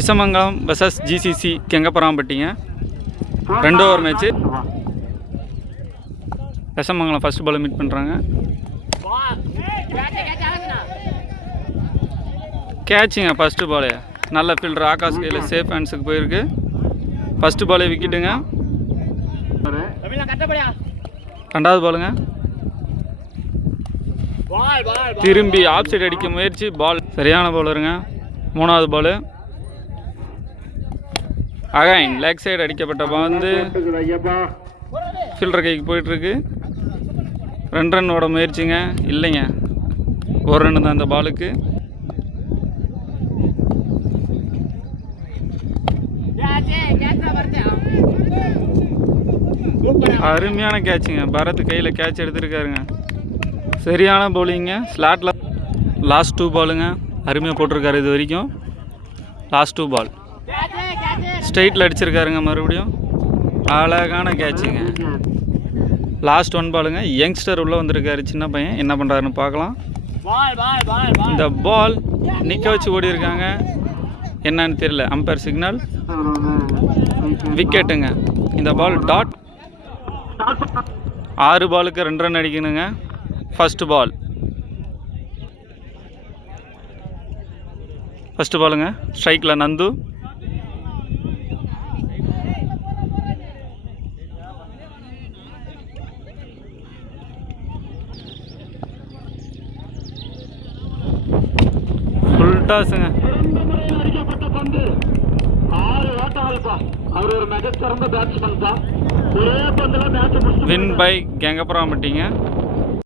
விசமங்கலம் versus GCC கெங்கப்பராம்பட்டிங்க 2 over match. Visamangalam first ball meet பண்ணுறாங்க. கேட்சுங்க ஃபஸ்ட்டு பாலே. நல்ல ஃபீல்டர் ஆகாஷ் கையில் சேஃப் ஹேண்ட்ஸுக்கு போயிருக்கு. ஃபஸ்ட்டு பாலே விக்கெட்டுங்க. 2வது பாலுங்க. திரும்பி ஆஃப் சைடு அடிக்க முயற்சி. பால் சரியான பவுலருங்க. 3வது பாலு அகைன் லெக் சைடு அடிக்கப்பட்ட பால் ஃபீல்டர் கைக்கு போயிட்டுருக்கு. 2 ரன் ஓட முயற்சிங்க. இல்லைங்க, 1 ரன் தான் அந்த பாலுக்கு. அருமையான கேட்சுங்க. பரத் கையில் கேட்ச் எடுத்துருக்காருங்க. சரியான பவுலிங்க. ஸ்லாட்டில் லாஸ்ட் 2 பாலுங்க. அருமையாக போட்டிருக்காரு இது வரைக்கும். லாஸ்ட் 2 பால் ஸ்ட்ரெயிட்டில் அடிச்சிருக்காருங்க. மறுபடியும் அழகான கேட்சுங்க. லாஸ்ட் 1 பாலுங்க. யங்ஸ்டர் உள்ளே வந்திருக்காரு, சின்ன பையன். என்ன பண்ணுறாருன்னு பார்க்கலாம். இந்த பால் நிற்க வச்சு ஓடி இருக்காங்க. என்னன்னு தெரியல. அம்பையர் சிக்னல் விக்கெட்டுங்க. இந்த பால் டாட். 6 பாலுக்கு 2 ரன் அடிக்கணுங்க. ஃபஸ்ட்டு பால் ஃபஸ்ட்டு பாலுங்க. ஸ்ட்ரைக்கில் நந்து. ஃபுல் டாஸுங்க. Win by கெங்கப்பராம்பட்டிங்க.